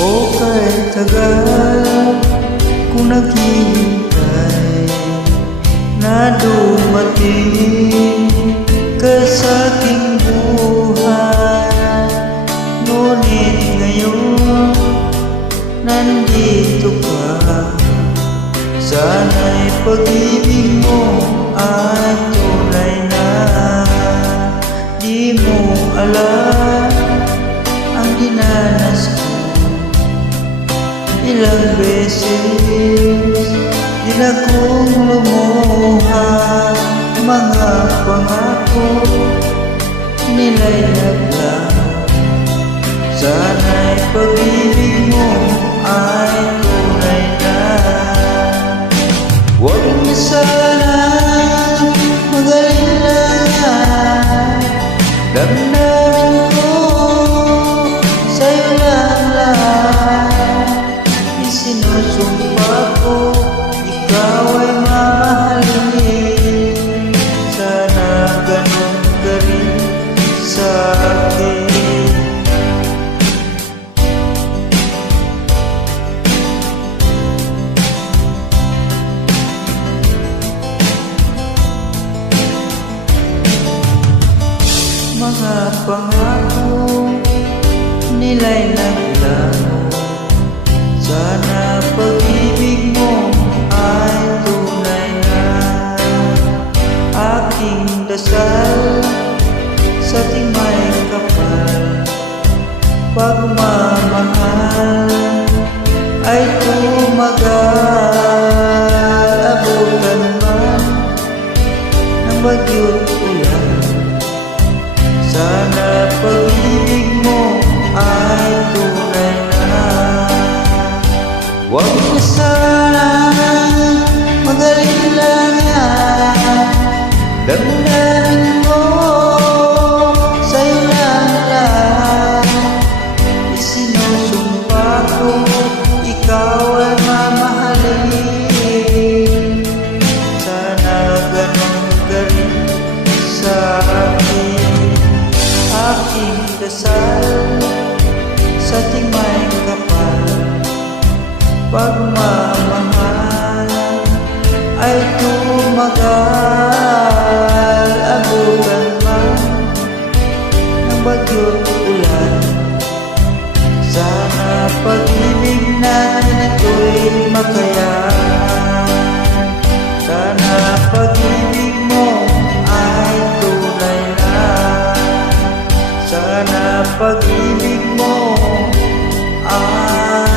O kay tagal kung naghihintay na dumating ka sa aking buhay. Ngunit ngayon nandito ka, sana'y pag-ibig mo ay tunay na. Di mo alam ang dinanas ko, ilang beses din akong lumuha. Mga pangako nila'y naglaho, sana'y pag-ibig mo ay tunay na. Huwag na sana mag-alala, damdamin ko sa'yo lang lahat. Isinusumpa ko ikaw ay mamahalin, sana ganun ka rin sa akin. Mga pangako nila'y naglaho, sana pag-ibig mo ay tunay na. Aking dasal sa ating may kapal, pagmamahal ay tumagal. Abutan man ng bagyo't ulan, sana pag-ibig mo ay tunay na. Huwag na sana mag-alala, damdamin mo sa'yo lang lahat. Isinusumpa ko ikaw ay mamahalin, sana ganun ka rin sa akin. Aking dasal sa ating may kapal, pagmamahal ay tumagal. Abutan man ng bagyo't ulan, sana pag-ibig natin ito'y makayanan. Sana pag-ibig mo ay tunay na, sana pag-ibig mo ay